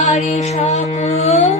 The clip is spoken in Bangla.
পারে সকল